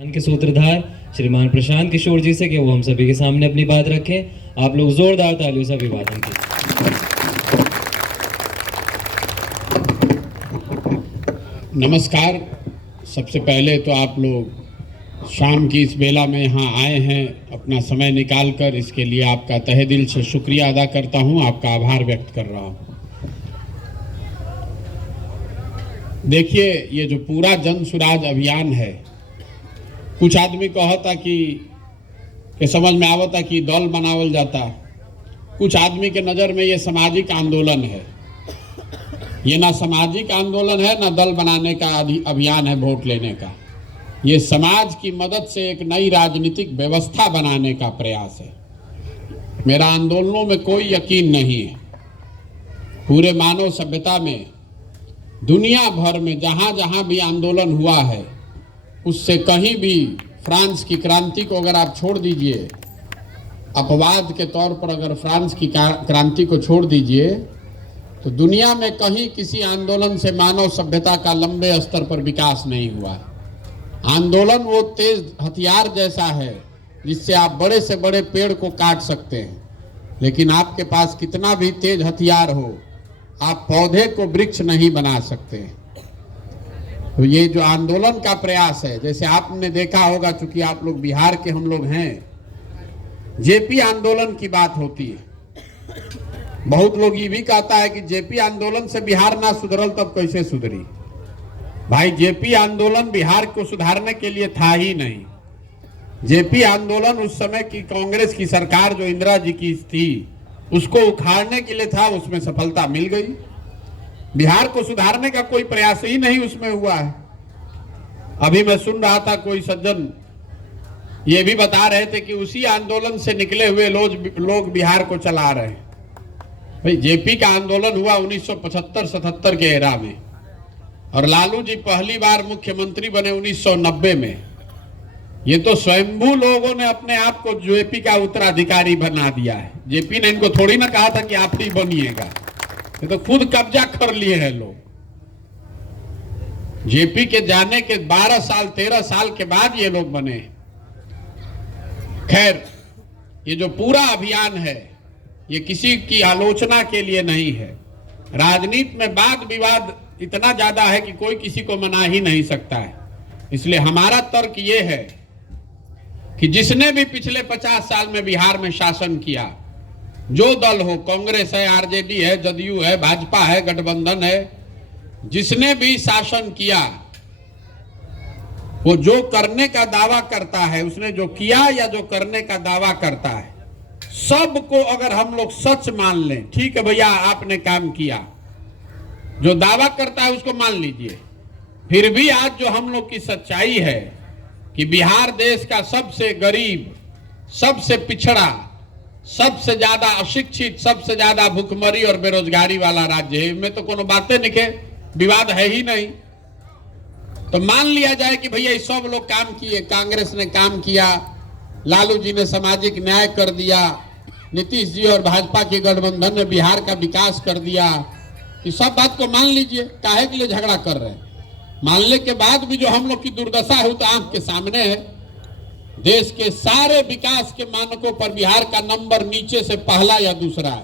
के सूत्रधार श्रीमान प्रशांत किशोर जी से कि वो हम सभी के सामने अपनी बात रखें। आप लोग जोरदार तालियों से अभिवादन कीजिए। नमस्कार। सबसे पहले तो आप लोग शाम की इस बेला में यहाँ आए हैं, अपना समय निकालकर, इसके लिए आपका तहे दिल से शुक्रिया अदा करता हूँ, आपका आभार व्यक्त कर रहा हूँ। देखिए, ये जो पूरा जन सुराज अभियान है, कुछ आदमी कहता कि समझ में आवता कि दल बनावल जाता, कुछ आदमी के नज़र में ये सामाजिक आंदोलन है। ये ना सामाजिक आंदोलन है, ना दल बनाने का अभियान है वोट लेने का। ये समाज की मदद से एक नई राजनीतिक व्यवस्था बनाने का प्रयास है। मेरा आंदोलनों में कोई यकीन नहीं है। पूरे मानव सभ्यता में, दुनिया भर में जहाँ जहाँ भी आंदोलन हुआ है, उससे कहीं भी फ्रांस की क्रांति को अगर आप छोड़ दीजिए, अपवाद के तौर पर अगर फ्रांस की क्रांति को छोड़ दीजिए, तो दुनिया में कहीं किसी आंदोलन से मानव सभ्यता का लंबे स्तर पर विकास नहीं हुआ। आंदोलन वो तेज हथियार जैसा है जिससे आप बड़े से बड़े पेड़ को काट सकते हैं, लेकिन आपके पास कितना भी तेज हथियार हो, आप पौधे को वृक्ष नहीं बना सकते। तो ये जो आंदोलन का प्रयास है, जैसे आपने देखा होगा, चूंकि आप लोग बिहार के हम लोग हैं, जेपी आंदोलन की बात होती है। बहुत लोग ये भी कहता है कि जेपी आंदोलन से बिहार ना सुधरल तब कैसे सुधरी। भाई, जेपी आंदोलन बिहार को सुधारने के लिए था ही नहीं। जेपी आंदोलन उस समय की कांग्रेस की सरकार जो इंदिरा जी की थी, उसको उखाड़ने के लिए था। उसमें सफलता मिल गई। बिहार को सुधारने का कोई प्रयास ही नहीं उसमें हुआ है। अभी मैं सुन रहा था, कोई सज्जन ये भी बता रहे थे कि उसी आंदोलन से निकले हुए लोग बिहार को चला रहे हैं। भाई, जेपी का आंदोलन हुआ 1975-77 के एरा में, और लालू जी पहली बार मुख्यमंत्री बने 1990 में। ये तो स्वयंभू लोगों ने अपने आप को जेपी का उत्तराधिकारी बना दिया है। जेपी ने इनको थोड़ी ना कहा था कि आप ही बनिएगा, ये तो खुद कब्जा कर लिए हैं लोग। जेपी के जाने के 12 साल 13 साल के बाद ये लोग बने। खैर, ये जो पूरा अभियान है, ये किसी की आलोचना के लिए नहीं है। राजनीति में वाद विवाद इतना ज्यादा है कि कोई किसी को मना ही नहीं सकता है। इसलिए हमारा तर्क ये है कि जिसने भी पिछले 50 साल में बिहार में शासन किया, जो दल हो, कांग्रेस है, आरजेडी है, जदयू है, भाजपा है, गठबंधन है, जिसने भी शासन किया, वो जो करने का दावा करता है, उसने जो किया या जो करने का दावा करता है, सबको अगर हम लोग सच मान लें, ठीक है भैया आपने काम किया, जो दावा करता है उसको मान लीजिए। फिर भी आज जो हम लोग की सच्चाई है कि बिहार देश का सबसे गरीब, सबसे पिछड़ा, सबसे ज्यादा अशिक्षित, सबसे ज्यादा भूखमरी और बेरोजगारी वाला राज्य है। इनमें तो कोनो बातें नहीं, विवाद है ही नहीं। तो मान लिया जाए कि भैया सब लोग काम किए, कांग्रेस ने काम किया, लालू जी ने सामाजिक न्याय कर दिया, नीतीश जी और भाजपा के गठबंधन ने बिहार का विकास कर दिया। इस सब बात को मान लीजिए, काहे के लिए झगड़ा कर रहे हैं। मानने के बाद भी जो हम लोग की दुर्दशा है, तो आंख के सामने है। देश के सारे विकास के मानकों पर बिहार का नंबर नीचे से पहला या दूसरा है।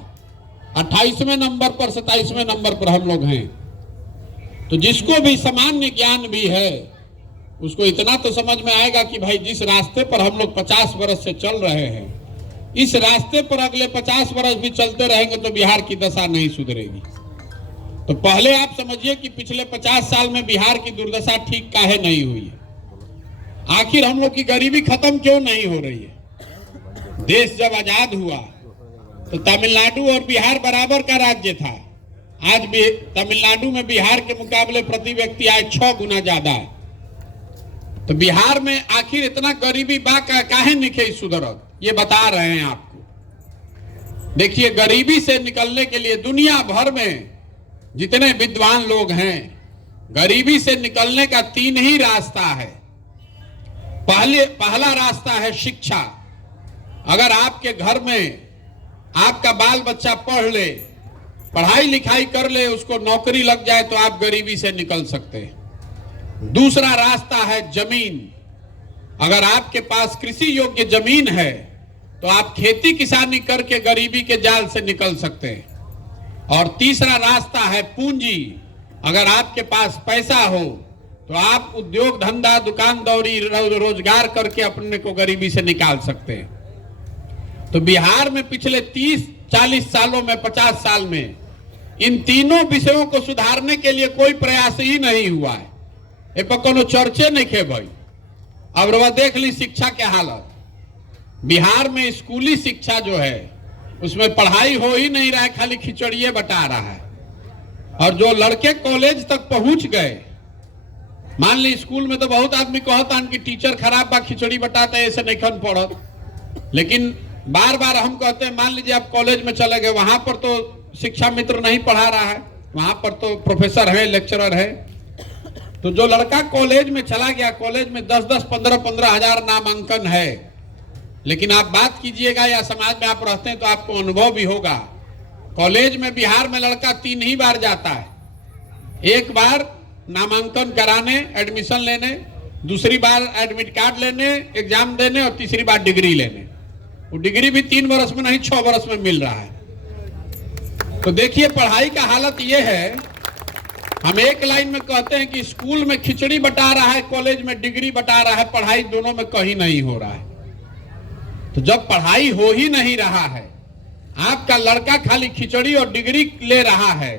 28वें नंबर पर, 27वें नंबर पर हम लोग हैं। तो जिसको भी सामान्य ज्ञान भी है, उसको इतना तो समझ में आएगा कि भाई, जिस रास्ते पर हम लोग 50 वर्ष से चल रहे हैं, इस रास्ते पर अगले 50 वर्ष भी चलते रहेंगे तो बिहार की दशा नहीं सुधरेगी। तो पहले आप समझिए कि पिछले 50 साल में बिहार की दुर्दशा ठीक काहे नहीं हुई है। आखिर हम लोग की गरीबी खत्म क्यों नहीं हो रही है। देश जब आजाद हुआ तो तमिलनाडु और बिहार बराबर का राज्य था। आज भी तमिलनाडु में बिहार के मुकाबले प्रति व्यक्ति आय 6 गुना ज्यादा है। तो बिहार में आखिर इतना गरीबी बा काहे निके सुधरत, ये बता रहे हैं आपको। देखिए, गरीबी से निकलने के लिए दुनिया भर में जितने विद्वान लोग हैं, गरीबी से निकलने का 3 ही रास्ता है। पहला रास्ता है शिक्षा। अगर आपके घर में आपका बाल बच्चा पढ़ ले, पढ़ाई लिखाई कर ले, उसको नौकरी लग जाए, तो आप गरीबी से निकल सकते हैं। दूसरा रास्ता है जमीन। अगर आपके पास कृषि योग्य जमीन है तो आप खेती किसानी करके गरीबी के जाल से निकल सकते हैं। और तीसरा रास्ता है पूंजी। अगर आपके पास पैसा हो तो आप उद्योग धंधा दुकान दौरी रोजगार करके अपने को गरीबी से निकाल सकते हैं। तो बिहार में पिछले 30-40 सालों में 50 साल में इन तीनों विषयों को सुधारने के लिए कोई प्रयास ही नहीं हुआ है। ये पर कोनो चर्चे नहीं खे भाई। अब रवा देख ली शिक्षा के हालत। बिहार में स्कूली शिक्षा जो है उसमें पढ़ाई हो ही नहीं रहा है, खाली खिचड़िए बटा रहा है। और जो लड़के कॉलेज तक पहुंच गए, मान ली स्कूल में तो बहुत आदमी कहता है कि टीचर खराब बा, खिचड़ी बटाते ऐसे नहीं खन पढ़त, लेकिन बार बार हम कहते हैं मान लीजिए आप कॉलेज में चले गए, वहां पर तो शिक्षा मित्र नहीं पढ़ा रहा है, वहां पर तो प्रोफेसर है, लेक्चरर है। तो जो लड़का कॉलेज में चला गया, कॉलेज में 10-10, 15-15 हजार नामांकन है, लेकिन आप बात कीजिएगा या समाज में आप रहते हैं तो आपको अनुभव भी होगा। कॉलेज में बिहार में लड़का 3 ही बार जाता है। एक बार नामांकन कराने, एडमिशन लेने, दूसरी बार एडमिट कार्ड लेने, एग्जाम देने, और तीसरी बार डिग्री लेने। वो डिग्री भी 3 वर्ष में नहीं 6 वर्ष में मिल रहा है। तो देखिए पढ़ाई का हालत ये है। हम एक लाइन में कहते हैं कि स्कूल में खिचड़ी बटा रहा है, कॉलेज में डिग्री बटा रहा है, पढ़ाई दोनों में कहीं नहीं हो रहा है। तो जब पढ़ाई हो ही नहीं रहा है, आपका लड़का खाली खिचड़ी और डिग्री ले रहा है,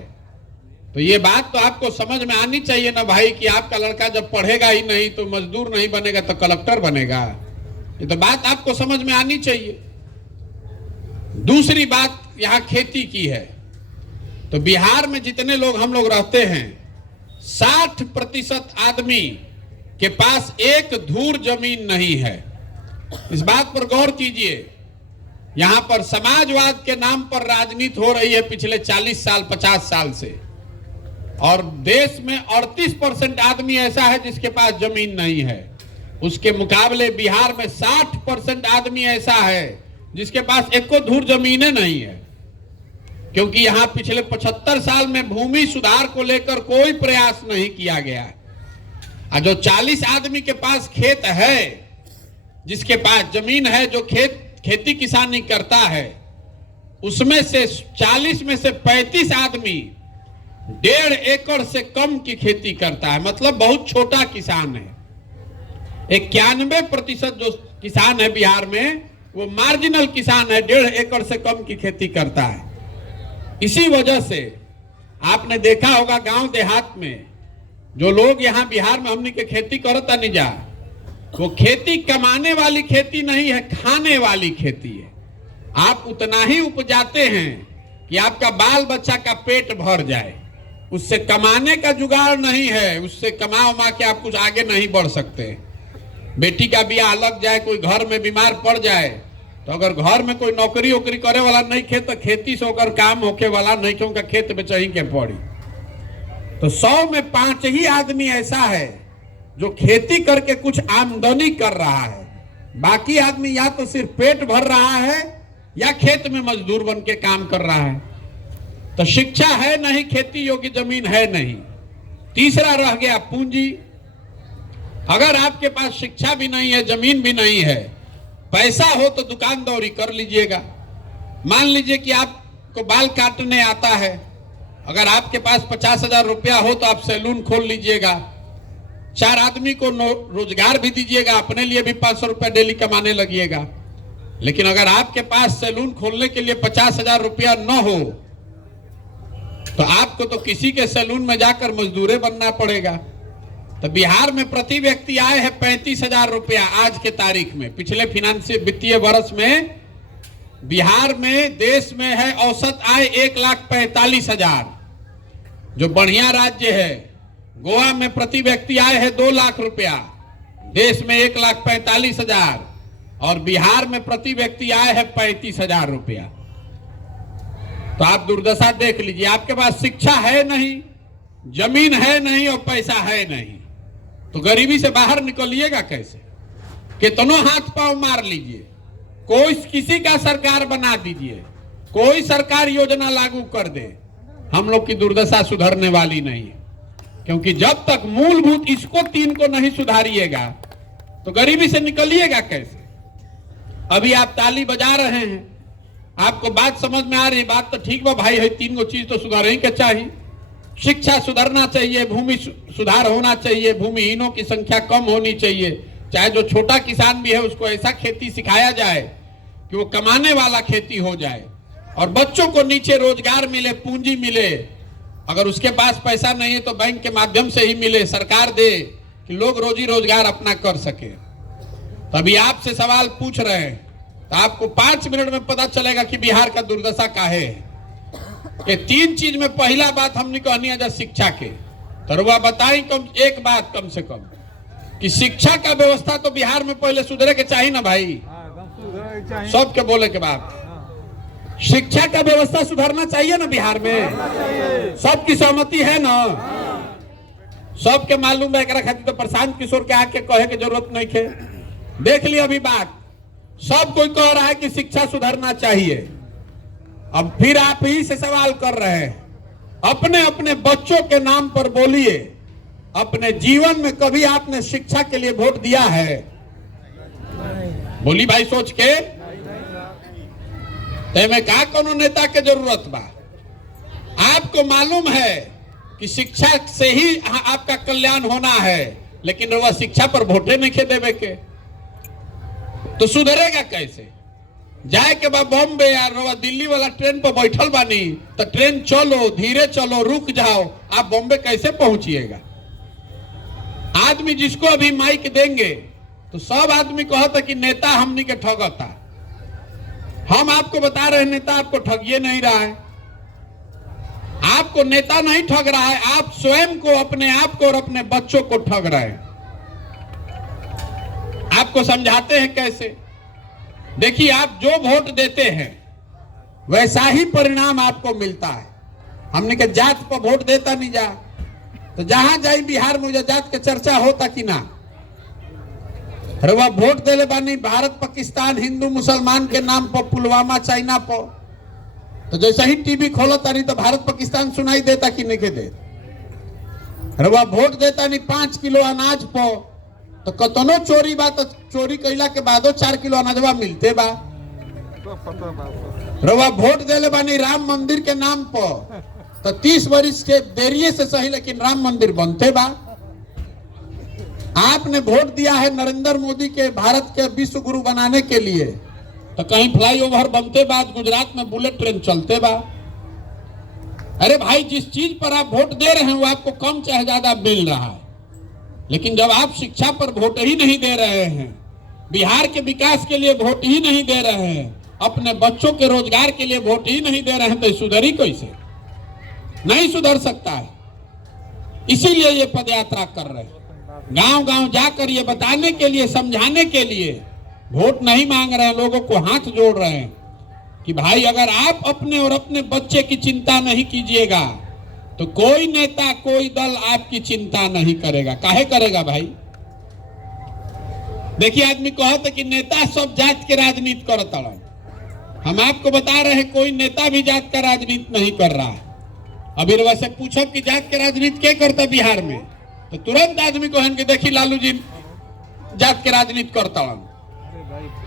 तो ये बात तो आपको समझ में आनी चाहिए ना भाई कि आपका लड़का जब पढ़ेगा ही नहीं तो मजदूर नहीं बनेगा तो कलेक्टर बनेगा। ये तो बात आपको समझ में आनी चाहिए। दूसरी बात यहाँ खेती की है। तो बिहार में जितने लोग हम लोग रहते हैं, 60% आदमी के पास एक धूर जमीन नहीं है। इस बात पर गौर कीजिए। यहां पर समाजवाद के नाम पर राजनीति हो रही है पिछले 40 साल 50 साल से, और देश में 38% आदमी ऐसा है जिसके पास जमीन नहीं है। उसके मुकाबले बिहार में 60% आदमी ऐसा है जिसके पास एको धूर जमीनें नहीं है, क्योंकि यहां पिछले 75 साल में भूमि सुधार को लेकर कोई प्रयास नहीं किया गया है। और जो 40 आदमी के पास खेत है, जिसके पास जमीन है, जो खेती किसानी करता है, उसमें से 40 में से 35 आदमी 1.5 एकड़ से कम की खेती करता है, मतलब बहुत छोटा किसान है। 91% जो किसान है बिहार में वो मार्जिनल किसान है, 1.5 एकड़ से कम की खेती करता है। इसी वजह से आपने देखा होगा गांव देहात में जो लोग यहाँ बिहार में हमने के खेती करता नहीं जा, वो खेती कमाने वाली खेती नहीं है, खाने वाली खेती है। आप उतना ही उपजाते हैं कि आपका बाल बच्चा का पेट भर जाए, उससे कमाने का जुगाड़ नहीं है, उससे कमा उमा के आप कुछ आगे नहीं बढ़ सकते। बेटी का ब्याह लग जाए, कोई घर में बीमार पड़ जाए, तो अगर घर में कोई नौकरी वोकरी करे वाला नहीं खे तो खेती से होकर काम होके वाला नहीं, क्योंकि खेत बेचही के पड़ी। तो 100 में 5 ही आदमी ऐसा है जो खेती करके कुछ आमदनी कर रहा है। बाकी आदमी या तो सिर्फ पेट भर रहा है या खेत में मजदूर बन के काम कर रहा है। तो शिक्षा है नहीं, खेती योग्य जमीन है नहीं। तीसरा रह गया पूंजी। अगर आपके पास शिक्षा भी नहीं है, जमीन भी नहीं है, पैसा हो तो दुकान दौरी कर लीजिएगा। मान लीजिए कि आपको बाल काटने आता है, अगर आपके पास 50,000 रुपया हो तो आप सैलून खोल लीजिएगा, 4 आदमी को रोजगार भी दीजिएगा, अपने लिए भी 500 रुपया डेली कमाने लगिएगा। लेकिन अगर आपके पास सैलून खोलने के लिए 50,000 रुपया न हो तो आपको तो किसी के सैलून में जाकर मजदूरे बनना पड़ेगा। तो बिहार में प्रति व्यक्ति आय है 35,000 रुपया आज के तारीख में। पिछले फिनांसियल वित्तीय वर्ष में बिहार में देश में है औसत आय 1,45,000, जो बढ़िया राज्य है। गोवा में प्रति व्यक्ति आय है 2 लाख रुपया, देश में 1,45,000, और बिहार में प्रति व्यक्ति आय है 35,000 रुपया। तो आप दुर्दशा देख लीजिए। आपके पास शिक्षा है नहीं, जमीन है नहीं और पैसा है नहीं, तो गरीबी से बाहर निकलिएगा कैसे? कितनों हाथ पांव मार लीजिए, कोई किसी का सरकार बना दीजिए, कोई सरकार योजना लागू कर दे, हम लोग की दुर्दशा सुधरने वाली नहीं है। क्योंकि जब तक मूलभूत इसको 3 को नहीं सुधारिएगा तो गरीबी से निकलिएगा कैसे? अभी आप ताली बजा रहे हैं, आपको बात समझ में आ रही है, बात तो ठीक बा भाई है, 3 गो चीज तो सुधार ही के चाहिए। शिक्षा सुधरना चाहिए, भूमि सुधार होना चाहिए, भूमिहीनों की संख्या कम होनी चाहिए, चाहे जो छोटा किसान भी है उसको ऐसा खेती सिखाया जाए कि वो कमाने वाला खेती हो जाए, और बच्चों को नीचे रोजगार मिले, पूंजी मिले। अगर उसके पास पैसा नहीं है तो बैंक के माध्यम से ही मिले, सरकार दे कि लोग रोजी रोजगार अपना कर सके। तभी आपसे सवाल पूछ रहे हैं तो आपको 5 मिनट में पता चलेगा कि बिहार का दुर्दशा काहे है। ये 3 चीज में पहला बात हमने कहनी है शिक्षा के, तो वह बताई एक बात कम से कम कि शिक्षा का व्यवस्था तो बिहार में पहले सुधरे के चाहिए ना भाई, सबके बोले के बाद शिक्षा का व्यवस्था सुधरना चाहिए ना बिहार में, सबकी सहमति है ना? सबके मालूम है, खातिर तो प्रशांत किशोर के आके कहे की जरूरत नहीं है। देख लिया अभी बात, सब कोई कह रहा है कि शिक्षा सुधरना चाहिए। अब फिर आप ही से सवाल कर रहे हैं, अपने अपने बच्चों के नाम पर बोलिए, अपने जीवन में कभी आपने शिक्षा के लिए वोट दिया है? बोली भाई सोच के, में का कोनो नेता के जरूरत बा? आपको मालूम है कि शिक्षा से ही आपका कल्याण होना है, लेकिन वह शिक्षा पर वोटे नहीं खे देवे के, तो सुधरेगा कैसे? जाए के बाद बॉम्बे या दिल्ली वाला ट्रेन पर बैठल बानी तो ट्रेन चलो, धीरे चलो, रुक जाओ, आप बॉम्बे कैसे पहुंचिएगा? आदमी जिसको अभी माइक देंगे तो सब आदमी कहता कि नेता हमनी के ठगता। हम आपको बता रहे हैं नेता आपको ठगिए नहीं रहा है, आपको नेता नहीं ठग रहा है, आप स्वयं को, अपने आप को और अपने बच्चों को ठग रहे हैं। आपको समझाते हैं कैसे। देखिए, आप जो वोट देते हैं वैसा ही परिणाम आपको मिलता है। हमने के जात पर वोट देता नहीं जा, तो जहां जाए बिहार में जात के चर्चा होता कि ना? अरे वह वोट देले बानी भारत पाकिस्तान हिंदू मुसलमान के नाम पर, पुलवामा चाइना पर, तो जैसे ही टीवी खोलो तानी तो भारत पाकिस्तान सुनाई देता कि नहीं के दे? अरे वह वोट देता नहीं 5 किलो अनाज पर, तो कतनो चोरी बा तो चोरी कैला के बादो 4 किलो अनाजवा मिलते बा। रवा वोट देले बानी राम मंदिर के नाम पर, तो 30 वर्ष के देरी से सही लेकिन राम मंदिर बनते बा। आपने वोट दिया है नरेंद्र मोदी के भारत के विश्व गुरु बनाने के लिए, तो कहीं फ्लाईओवर बनते बाद गुजरात में बुलेट ट्रेन चलते बा। अरे भाई, जिस चीज पर आप वोट दे रहे हैं वो आपको कम चाहे ज्यादा मिल रहा है, लेकिन जब आप शिक्षा पर वोट ही नहीं दे रहे हैं, बिहार के विकास के लिए वोट ही नहीं दे रहे हैं, अपने बच्चों के रोजगार के लिए वोट ही नहीं दे रहे हैं, तो सुधरी कैसे? नहीं सुधर सकता है। इसीलिए ये पदयात्रा कर रहे हैं, गांव गांव जाकर ये बताने के लिए, समझाने के लिए, वोट नहीं मांग रहे हैं, लोगों को हाथ जोड़ रहे हैं कि भाई अगर आप अपने और अपने बच्चे की चिंता नहीं कीजिएगा तो कोई नेता, कोई दल आपकी चिंता नहीं करेगा। काहे करेगा भाई? देखिए, आदमी कहते कि नेता सब जात के राजनीति करता है। हम आपको बता रहे हैं कोई नेता भी जात का राजनीति नहीं कर रहा है। अभी वैसे पूछो कि जात के राजनीति क्या करता बिहार में, तो तुरंत आदमी को कि देखिए लालू जी जात के राजनीति करता है।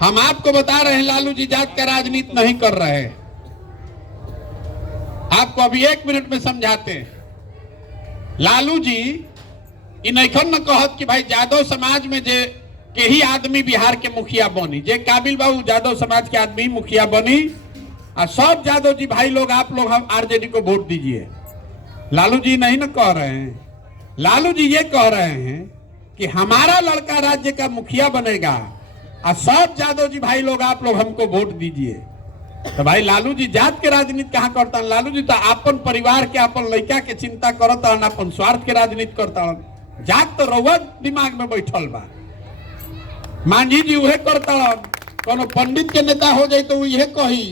हम आपको बता रहे हैं लालू जी जात का राजनीति नहीं कर रहे हैं। आपको अभी 1 मिनट में समझाते हैं। लालू जी इनखन न कहत कि भाई यादव समाज में जे के ही आदमी बिहार के मुखिया बनी, जे काबिल बाबू यादव समाज के आदमी मुखिया बनी, और सब यादव जी भाई लोग, आप लोग हम आरजेडी को वोट दीजिए। लालू जी नहीं न कह रहे हैं। लालू जी ये कह रहे हैं कि हमारा लड़का राज्य का मुखिया बनेगा और सब यादव जी भाई लोग, आप लोग हमको वोट दीजिए। तो भाई लालू जी जात के राजनीति कहाँ करता है? लालू जी तो अपन परिवार के, अपन लड़का के चिंता करता है, अपन स्वार्थ के राजनीति करता है। जात तो रउआ दिमाग में बैठल बा। मांझी जी उहे करता है, कोनो पंडित के नेता हो जाए तो यह कही,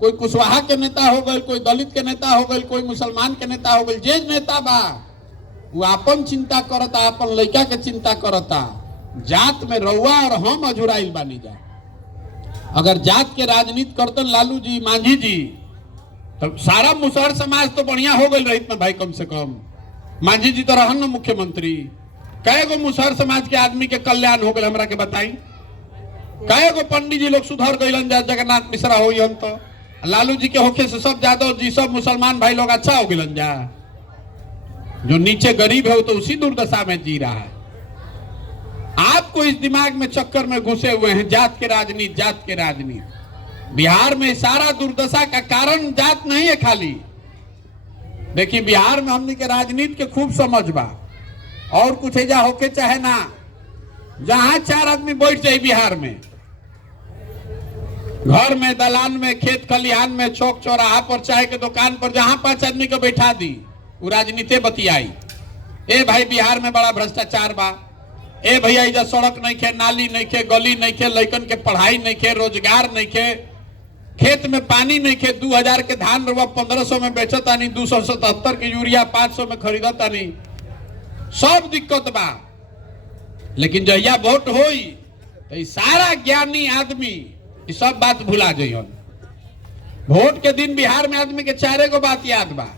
कोई कुशवाहा के नेता हो गए, कोई दलित के नेता हो गए, कोई मुसलमान के नेता हो गए, जे नेता बा वो अपन चिंता करता, अपन लड़का के चिंता करता। जात में रउआ और हम अझुराइल बानी जा। अगर जात के राजनीति करते लालू जी, मांझी जी, तो सारा मुसहर समाज तो बढ़िया हो गई रही ना भाई। कम से कम मांझी जी तो रहन न मुख्यमंत्री, कई गो मुसहर समाज के आदमी के कल्याण हो गए हमरा के बताई। कई गो पंडित जी लोग सुधर गइलन, जगन्नाथ मिश्रा हो तो लालू जी के होखे से सब यादव जी सब मुसलमान भाई लोग अच्छा हो गइलन जा। जो नीचे गरीब है वो तो उसी दुर्दशा में जी रहा है। आपको इस दिमाग में चक्कर में घुसे हुए हैं जात के राजनीति, जात के राजनीति। बिहार में सारा दुर्दशा का कारण जात नहीं है खाली। देखिए बिहार में हमने के राजनीति के खूब समझ बा, और कुछ एजा होके चाहे ना, जहां 4 आदमी बैठ जाए बिहार में, घर में, दलान में, खेत खलिहान में, चौक चौराहा पर, चाय के दुकान पर, जहां 5 आदमी को बैठा दी वो राजनीति बतियाई। ए भाई बिहार में बड़ा भ्रष्टाचार बा, ए भैया इधर सड़क नहीं खे, नाली नहीं खे, गली नहीं खे, लड़कन के पढ़ाई नहीं खे, रोजगार नहीं खे, खेत में पानी नहीं खे, 2000 के धान रुपया 1500 में बेचता नहीं, 277 के यूरिया 500 में खरीदता नहीं, सब दिक्कत बा। लेकिन जहिया वोट होई तो सारा ज्ञानी आदमी ये सब बात भुला जाइए। वोट के दिन बिहार में आदमी के 4 गो बात याद बा।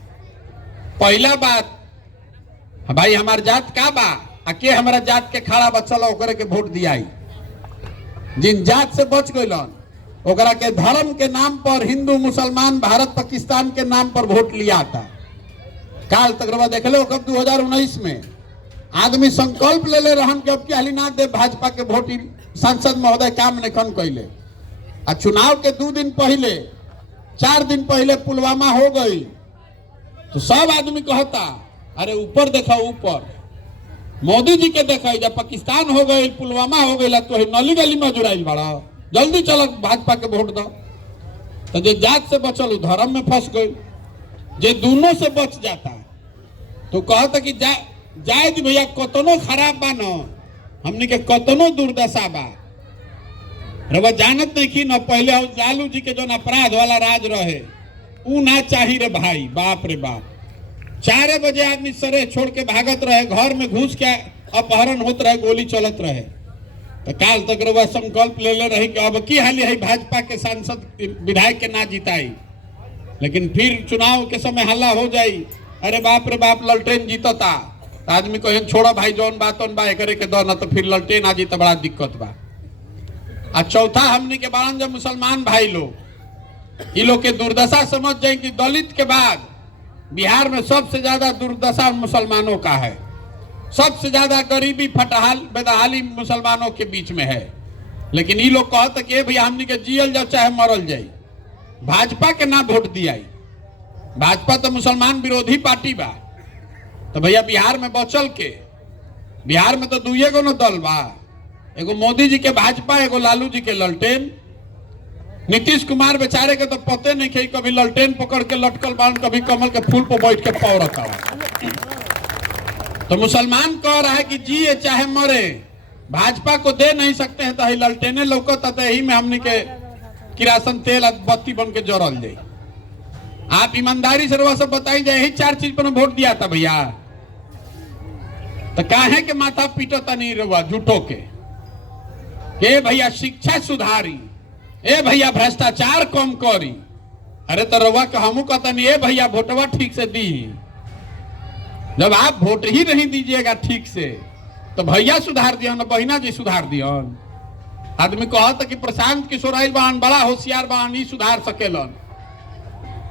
पहला बात, भाई हमार जात का बा, आके हमारा जात के खड़ा बचल ओकरे के वोट दियाई। जिन जात से बच गइलन ओकरा के धर्म के नाम पर, हिंदू मुसलमान भारत पाकिस्तान के नाम पर वोट लिया था। काल तक देख लो, कब 2019 में आदमी संकल्प ले ले रहन कि अब की हाली ना दे भाजपा के वोट, सांसद महोदय काम नहीं कैले। आ चुनाव के 2 दिन पहले, 4 दिन पहले पुलवामा हो गई तो सब आदमी कहता अरे ऊपर देखा, ऊपर मोदी जी के देखा, जब पाकिस्तान हो गई, पुलवामा हो गई तो नली गली में जुड़ाई बड़ा, जल्दी चलो भाजपा के वोट दो। तो जो जात से बचल धर्म में फंस गई, जे दोनों से बच जाता तो कहता कि जायद भैया कतनो खराब बा न, हमने के कतनो दुर्दशा बा, रवा जानत नहीं कि न पहले लालू जी के जो अपराध वाला राज रहे ऊ ना चाही रे भाई, बाप रे बाप। 4 बजे आदमी सरे छोड़ के भागत रहे, घर में घुस के अपहरण होत रहे, गोली चलत रहे। तो काल तक रवा संकल्प ले ले रही कि अब की हाली है भाजपा के सांसद विधायक के ना जिताई, लेकिन फिर चुनाव के समय हल्ला हो जाई, अरे बाप रे बाप ललटेन जीतता, आदमी को छोड़ा भाई जौन बात करे के दो, ना तो फिर ललटेन आ जीता, बड़ा दिक्कत बा। आ चौथा हमने के बारन जब मुसलमान भाई लोग ये लोग के दुर्दशा समझ जाए कि दलित के बाद बिहार में सबसे ज्यादा दुर्दशा मुसलमानों का है, सबसे ज्यादा गरीबी फटहाल बेदहाली मुसलमानों के बीच में है। लेकिन ये लोग कहते कि भैया हमने के जियल जाओ चाहे मरल जाए, भाजपा के ना वोट दियाई। भाजपा तो मुसलमान विरोधी पार्टी बा, तो भैया बिहार में बचल के, बिहार में तो 2 गो न दल बा, एगो मोदी जी के भाजपा, एगो लालू जी के ललटेन। नीतीश कुमार बेचारे के तो पते नहीं कि कभी ललटेन पकड़ के लटकल बांध, कभी कमल के फूल पर बैठ के पाव रखा। तो मुसलमान कह रहा है कि जिए चाहे मरे, भाजपा को दे नहीं सकते हैं, तो ललटेने लौकता तो यही में हमने के किरासन तेल बत्ती बन के जरल जाए। आप ईमानदारी से रवा सब बताई जाए, यही 4 चीज पर वोट दिया था भैया, तो काहे के माथा पीटता नहीं रवा झूठो के भैया शिक्षा सुधारी, ए भैया भ्रष्टाचार कम करी। अरे तो रवा के हमू कहता नहीं, ए भैया वोटवा ठीक से दी। जब आप वोट ही नहीं दीजिएगा ठीक से तो भैया सुधार दियो ना, बहिना जी सुधार दियो। आदमी कहता कि प्रशांत किशोर आइल बान, बड़ा होशियार बान, ई सुधार सकेलन।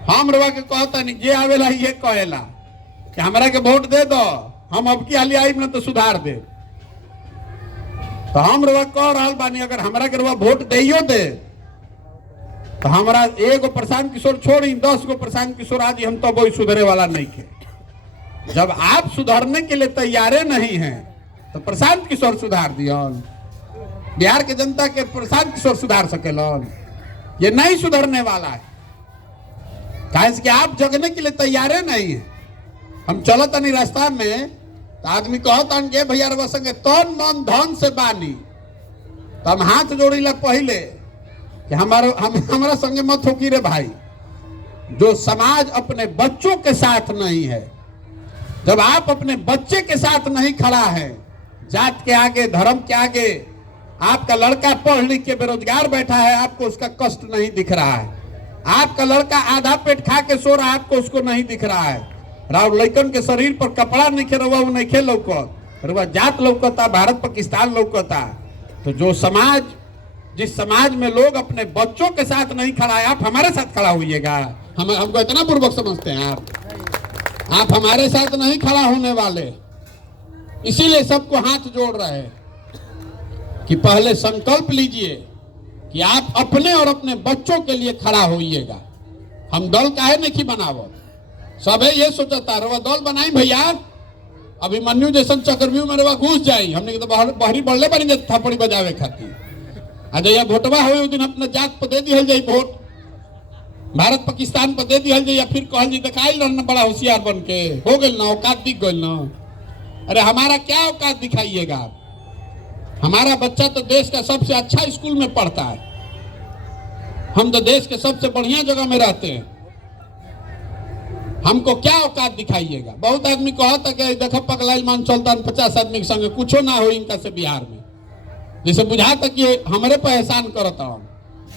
हम रवा के कहता नहीं, जे आवेला ये कहेला कि हमरा के वोट दे दो, हम अब की हाली आई ना तो सुधार दे। तो हम रवा कह रहा बानी, अगर हमरा के रवा वोट दियो दे तो हमरा एगो प्रशांत किशोर छोड़ी 10 गो प्रशांत किशोर आज हम तो कोई सुधरे वाला नहीं के। जब आप सुधरने के लिए तैयारे नहीं हैं तो प्रशांत किशोर सुधार दियन। बिहार के जनता के प्रशांत किशोर सुधार सकेलन, ये नहीं सुधरने वाला है। कि आप जगने के लिए तैयारे नहीं है। हम चलत नहीं रास्ता में तो आदमी कहता के भैया रवा संगे तन मन धन से बानी, तो हम हाथ जोड़ीला पहले कि हमारा संगे मत हो कि रे भाई। जो समाज अपने बच्चों के साथ नहीं है, जब आप अपने बच्चे के साथ नहीं खड़ा है, जात के आगे धर्म के आगे, आपका लड़का पढ़ लिख के बेरोजगार बैठा है, आपको उसका कष्ट नहीं दिख रहा है। आपका लड़का आधा पेट खा के सो रहा है, आपको उसको नहीं दिख रहा है। राव लड़कन के शरीर पर कपड़ा नहीं खे रहा, नहीं खे लौकत, रुआ जात लौकता, भारत पाकिस्तान लौकता। तो जो समाज, जिस समाज में लोग अपने बच्चों के साथ नहीं खड़ा है, आप हमारे साथ खड़ा होइएगा? हमको इतना पूर्वक समझते हैं आप हमारे साथ नहीं खड़ा होने वाले। इसीलिए सबको हाथ जोड़ रहे हैं कि पहले संकल्प लीजिए कि आप अपने और अपने बच्चों के लिए खड़ा होइएगा। हम दल काहे नहीं बनावत, सबे ये सोचता रवा दल बनाई भैया, अभिमन्यु जैसन चक्रव्यूह में रवा घुस जाई, हमने तो बहरी बढ़ले बनी थप्पड़ी बजावे खातिर। आज या वोटवा हो दिन अपना जात पर दे दिहल जाई, वोट भारत पाकिस्तान पर दे दिहल जाई, या फिर कहल जी दिखाई रहना बड़ा होशियार बन के हो गए ना, औकात दिख गई ना। अरे हमारा क्या औकात दिखाइएगा आप? हमारा बच्चा तो देश का सबसे अच्छा स्कूल में पढ़ता है, हम तो देश के सबसे बढ़िया जगह में रहते हैं, हमको क्या औकात दिखाइएगा? बहुत आदमी कहता कि देखो पगलाइल मान चलता 50 आदमी के संगे कुछो ना हो इनका से बिहार में, जैसे बुझाता कि हमारे पर एहसान करता हूं।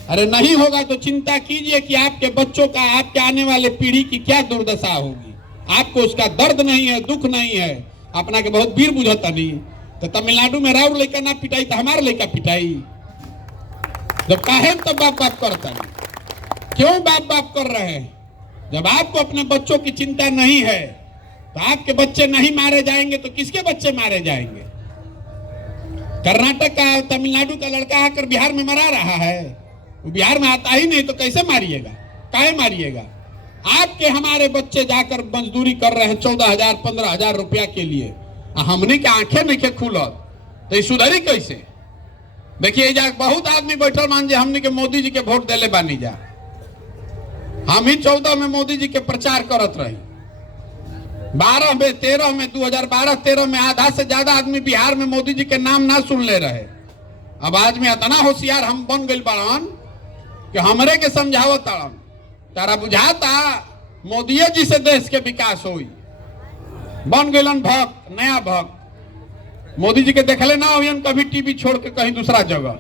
अरे नहीं होगा तो चिंता कीजिए कि आपके बच्चों का, आपके आने वाले पीढ़ी की क्या दुर्दशा होगी। आपको उसका दर्द नहीं है, दुख नहीं है, अपना के बहुत वीर बुझता नहीं। तो तमिलनाडु में राउर लड़का ना पिटाई तो हमारा लड़का पिटाई, जब काहे तो बाप बाप करता है। क्यों बाप बाप कर रहे हैं? जब आपको अपने बच्चों की चिंता नहीं है तो आपके बच्चे नहीं मारे जाएंगे तो किसके बच्चे मारे जाएंगे? कर्नाटक का, तमिलनाडु का लड़का आकर बिहार में मरा रहा है, वो बिहार में आता ही नहीं तो कैसे मारिएगा, काहे मारिएगा? आपके हमारे बच्चे जाकर मजदूरी कर रहे हैं 14,000 15,000 रुपया के लिए, हमने के आंखें नहीं खुलत तो सुधरी कैसे? देखिए जा बहुत आदमी बैठल मान जे हमने के मोदी जी के वोट देले बानी जा, हम ही 14 में मोदी जी के प्रचार करत रही, 12 में 13 में 2012-13 में आधा से ज्यादा आदमी बिहार में मोदी जी के नाम ना सुन ले रहे। अब आज में इतना होशियार हम बन गए बड़न कि हमरे के समझावत तारन, तारा बुझाता मोदी जी से देश के विकास होई, बन गए भक्त, नया भक्त। मोदी जी के देखले ना हो कभी टीवी छोड़ के कहीं दूसरा जगह,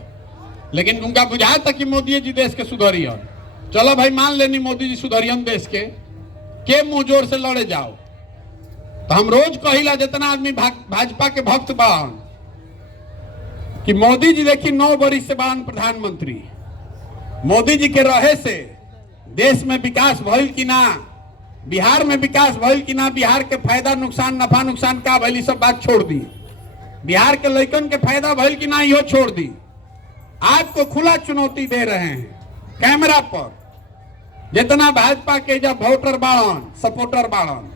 लेकिन उनका बुझाता कि मोदी जी देश के सुधरियन। चलो भाई मान लेनी मोदी जी सुधरियन देश के मुंह जोर से लड़े जाओ। तो हम रोज कहिला जितना आदमी भाजपा के भक्त बन कि मोदी जी देखी 9 वर्ष से बन प्रधानमंत्री, मोदी जी के रहे से देश में विकास भइल कि ना, बिहार में विकास भइल कि ना, बिहार के फायदा नुकसान, नफा नुकसान का भइल, सब बात छोड़ दी। बिहार के लड़कन के फायदा भइल कि ना, यो छोड़ दी। आपको खुला चुनौती दे रहे हैं कैमरा पर, जितना भाजपा के जब वोटर बाड़न, सपोर्टर बाड़न,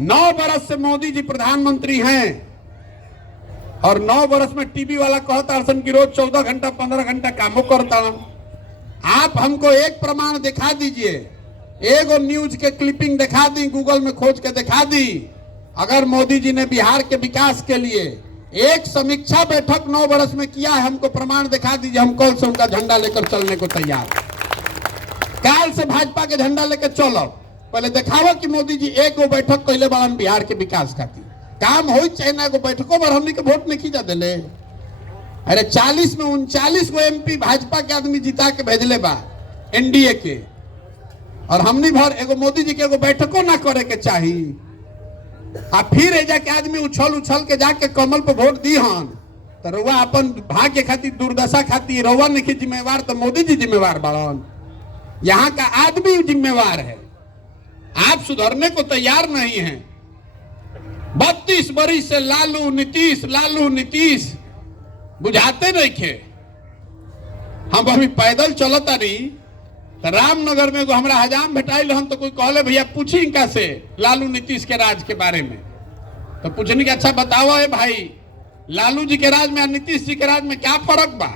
9 बरस से मोदी जी प्रधानमंत्री हैं और 9 बरस में टीवी वाला कहता हसन कि रोज 14 घंटा 15 घंटा कामों करता। आप हमको एक प्रमाण दिखा दीजिए, एगो न्यूज के क्लिपिंग दिखा दी, गूगल में खोज के दिखा दी, अगर मोदी जी ने बिहार के विकास के लिए एक समीक्षा बैठक 9 बरस में किया है, हमको प्रमाण दिखा दीजिए, हम कल से उनका झंडा लेकर चलने को तैयार। काल से भाजपा के झंडा लेकर चलो, पहले दिखावा कि मोदी जी एक गो बैठक कैले बड़न बिहार के विकास खातिर, काम हो चाहे ना, एगो बैठकों पर हमने के वोट नहीं खींचा दिले। अरे 40 में 39 गो एमपी भाजपा के आदमी जिता के भेजले बा एनडीए के, और हमनी भर एगो मोदी जी के एगो बैठकों ना करे के चाहिए। आ फिर एजा के आदमी उछल उछल के जाके कमल पर वोट दी हन, तो रउआ अपन भाग्य खातिर, दुर्दशा खातिर रउआ नहीं जिम्मेवार, तो मोदी जी जिम्मेवार बड़न, यहाँ का आदमी जिम्मेवार है। आप सुधरने को तैयार नहीं हैं। 32 बरिस से लालू नीतीश बुझाते नहीं थे। हम अभी पैदल चलता रही तो रामनगर में हमरा हजाम भेटाइल हन, तो कोई कहले भैया पूछी इनका से लालू नीतीश के राज के बारे में। तो पूछने के अच्छा बताओ है भाई, लालू जी के राज में और नीतीश जी के राज में क्या फर्क बा?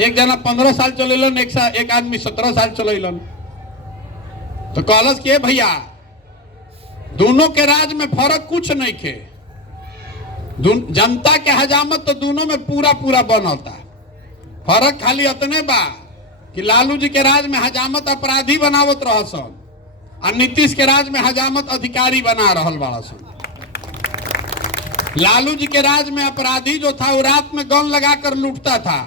एक जना 15 साल चलेलन, एक आदमी 17 साल चलेलन। तो कहलस कि भैया दोनों के राज में फर्क कुछ नहीं थे, जनता के हजामत तो दोनों में पूरा पूरा बनता। फर्क खाली इतने बा कि लालू जी के राज में हजामत अपराधी बनावत रहसन और नीतीश के राज में हजामत अधिकारी बना रहल बड़ा सन। लालू जी के राज में अपराधी जो था वो रात में गन लगाकर लूटता था,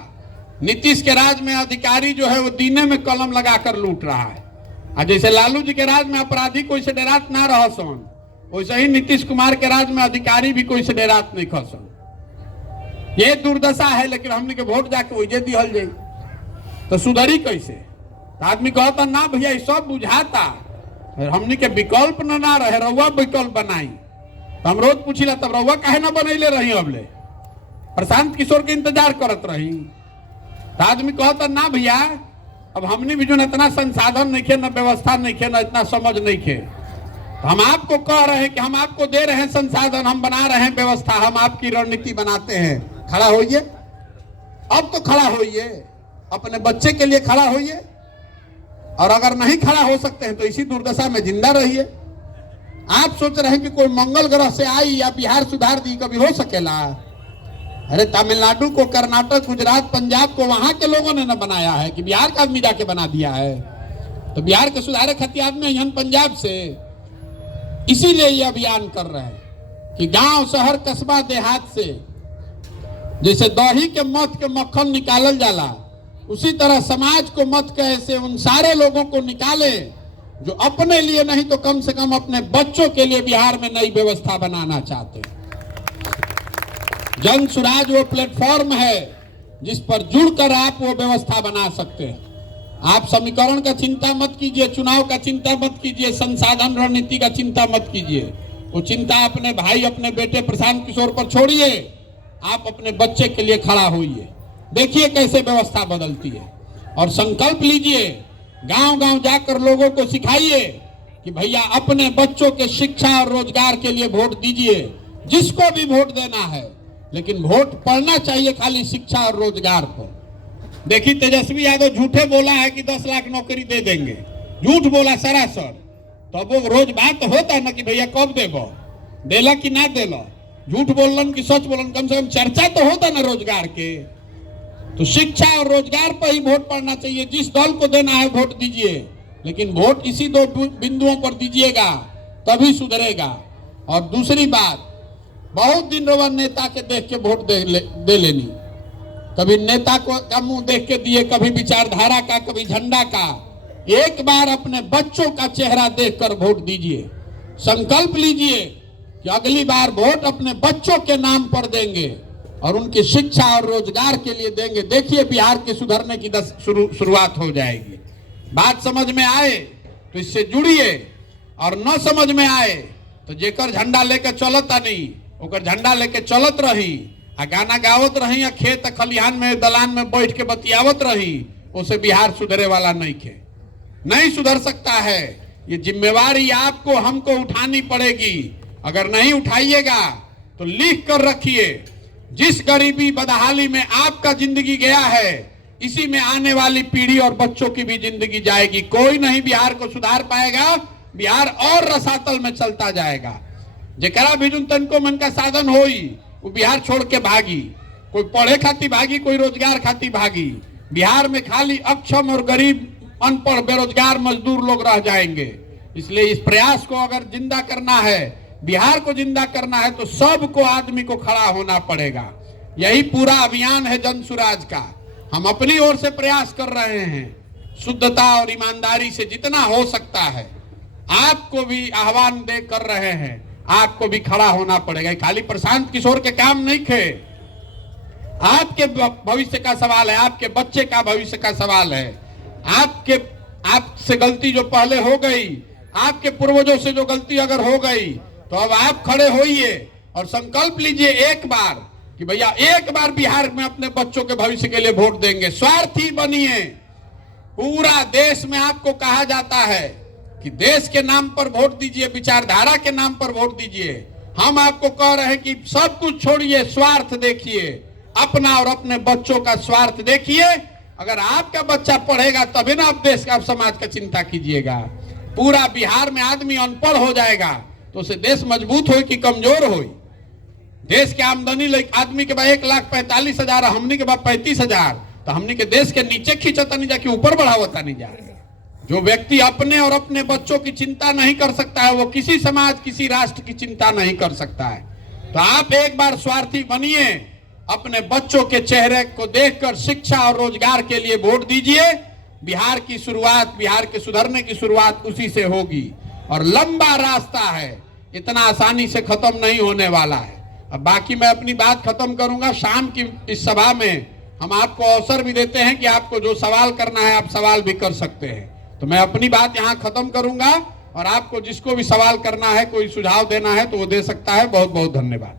नीतीश के राज में अधिकारी जो है वो दीने में कलम लगाकर लूट रहा है। और जैसे लालू जी के राज में अपराधी कोई से डरात ना रहसन, वैसे ही नीतीश कुमार के राज में अधिकारी भी कोई से डेरात नहीं खसन। ये दुर्दशा है, लेकिन हमने के वोट जाके वही दिहल जाई तो सुधरी कैसे? तो आदमी कहता ना भैया ये सब बुझाता, हमने के विकल्प ना रहे, रउआ विकल्प बनाई। तो हम रोज पूछिला तब रउआ काहे ना बनैले रही, अबले प्रशांत किशोर के इंतजार करत रही। तो आदमी कहता ना भैया अब हमने भी जो इतना संसाधन नहीं खे, न व्यवस्था नहीं खे, न इतना समझ नहीं खे, तो हम आपको कह रहे हैं कि हम आपको दे रहे हैं संसाधन, हम बना रहे हैं व्यवस्था, हम आपकी रणनीति बनाते हैं, खड़ा होइए। अब तो खड़ा होइए, अपने बच्चे के लिए खड़ा होइए, और अगर नहीं खड़ा हो सकते हैं तो इसी दुर्दशा में जिंदा रहिए। आप सोच रहे हैं कि कोई मंगल ग्रह से आई या बिहार सुधार दी, कभी हो सकेला? अरे तमिलनाडु को, कर्नाटक, गुजरात, पंजाब को वहां के लोगों ने न बनाया है कि बिहार का आदमी जाके बना दिया है। तो बिहार के सुधारे खातिर आदमी यहाँ पंजाब से, इसीलिए ये अभियान कर रहे हैं कि गांव, शहर, कस्बा, देहात से जैसे दही के मत के मक्खन निकालल जाला, उसी तरह समाज को मत के ऐसे उन सारे लोगों को निकाले जो अपने लिए नहीं तो कम से कम अपने बच्चों के लिए बिहार में नई व्यवस्था बनाना चाहते हैं। जन सुराज वो प्लेटफॉर्म है जिस पर जुड़कर आप वो व्यवस्था बना सकते हैं। आप समीकरण का चिंता मत कीजिए, चुनाव का चिंता मत कीजिए, संसाधन रणनीति का चिंता मत कीजिए। वो चिंता अपने भाई, अपने बेटे प्रशांत किशोर पर छोड़िए। आप अपने बच्चे के लिए खड़ा होइए, देखिए कैसे व्यवस्था बदलती है, और संकल्प लीजिए, गांव-गांव जाकर लोगों को सिखाइए कि भैया अपने बच्चों के शिक्षा और रोजगार के लिए वोट दीजिए। जिसको भी वोट देना है, लेकिन वोट पड़ना चाहिए खाली शिक्षा और रोजगार पर। देखिए तेजस्वी यादव झूठे बोला है कि 10 लाख नौकरी दे देंगे, झूठ बोला सरासर। तो अब वो रोज बात होता है ना कि भैया कब देबो, देला कि ना देला, झूठ बोलन कि सच बोलन, कम से कम चर्चा तो होता ना रोजगार के। तो शिक्षा और रोजगार पर ही वोट पड़ना चाहिए। जिस दल को देना है वोट दीजिए, लेकिन वोट इसी 2 बिंदुओं पर दीजिएगा, तभी सुधरेगा। और दूसरी बात, बहुत दिन रवा नेता के देख के वोट दे लेनी, कभी नेता का मुंह देख के दिए, कभी विचारधारा का, कभी झंडा का। एक बार अपने बच्चों का चेहरा देखकर वोट दीजिए। संकल्प लीजिए कि अगली बार वोट अपने बच्चों के नाम पर देंगे और उनकी शिक्षा और रोजगार के लिए देंगे। देखिए बिहार के सुधरने की शुरुआत हो जाएगी। बात समझ में आए तो इससे जुड़िए, और न समझ में आए तो जेकर झंडा लेकर चलता नहीं, ओकर झंडा लेके चलत रही, आ गाना गावत रही, या खेत खलिहान में दलान में बैठ के बतियावत रही, उसे बिहार सुधरे वाला नहीं सुधर सकता है। ये जिम्मेवारी आपको, हमको उठानी पड़ेगी। अगर नहीं उठाइएगा तो लिख कर रखिए, जिस गरीबी बदहाली में आपका जिंदगी गया है, इसी में आने वाली पीढ़ी और बच्चों की भी जिंदगी जाएगी। कोई नहीं बिहार को सुधार पाएगा, बिहार और रसातल में चलता जाएगा। जेकरा भी तनको मन का साधन होई, वो बिहार छोड़ के भागी। कोई पढ़े खातिर भागी, कोई रोजगार खातिर भागी। बिहार में खाली अक्षम और गरीब, अनपढ़, बेरोजगार मजदूर लोग रह जाएंगे। इसलिए इस प्रयास को अगर जिंदा करना है, बिहार को जिंदा करना है, तो सबको, आदमी को खड़ा होना पड़ेगा। यही पूरा अभियान है जन सुराज का। हम अपनी ओर से प्रयास कर रहे हैं, शुद्धता और ईमानदारी से जितना हो सकता है। आपको भी आह्वान दे कर रहे हैं, आपको भी खड़ा होना पड़ेगा। खाली प्रशांत किशोर के काम नहीं थे, आपके भविष्य का सवाल है, आपके बच्चे का भविष्य का सवाल है। आपसे गलती जो पहले हो गई, आपके पूर्वजों से जो गलती अगर हो गई, तो अब आप खड़े होइए और संकल्प लीजिए एक बार कि भैया एक बार बिहार में अपने बच्चों के भविष्य के लिए वोट देंगे। स्वार्थी बनिए। पूरा देश में आपको कहा जाता है कि देश के नाम पर वोट दीजिए, विचारधारा के नाम पर वोट दीजिए। हम आपको कह रहे हैं कि सब कुछ छोड़िए, स्वार्थ देखिए, अपना और अपने बच्चों का स्वार्थ देखिए। अगर आपका बच्चा पढ़ेगा तभी ना आप देश का, आप समाज का चिंता कीजिएगा। पूरा बिहार में आदमी अनपढ़ हो जाएगा तो उसे देश मजबूत हो कि कमजोर हो। देश के आमदनी आदमी के बाद 1,45,000, हमनी के बाद 35,000, तो हमनी के देश के नीचे खींचता नहीं जाके ऊपर बढ़ावता नहीं जा। जो व्यक्ति अपने और अपने बच्चों की चिंता नहीं कर सकता है, वो किसी समाज, किसी राष्ट्र की चिंता नहीं कर सकता है। तो आप एक बार स्वार्थी बनिए, अपने बच्चों के चेहरे को देखकर शिक्षा और रोजगार के लिए वोट दीजिए। बिहार की शुरुआत, बिहार के सुधरने की शुरुआत उसी से होगी। और लंबा रास्ता है, इतना आसानी से खत्म नहीं होने वाला है। अब बाकी मैं अपनी बात खत्म करूंगा। शाम की इस सभा में हम आपको अवसर भी देते हैं कि आपको जो सवाल करना है आप सवाल भी कर सकते हैं। तो मैं अपनी बात यहाँ खत्म करूंगा और आपको जिसको भी सवाल करना है, कोई सुझाव देना है तो वो दे सकता है। बहुत बहुत धन्यवाद।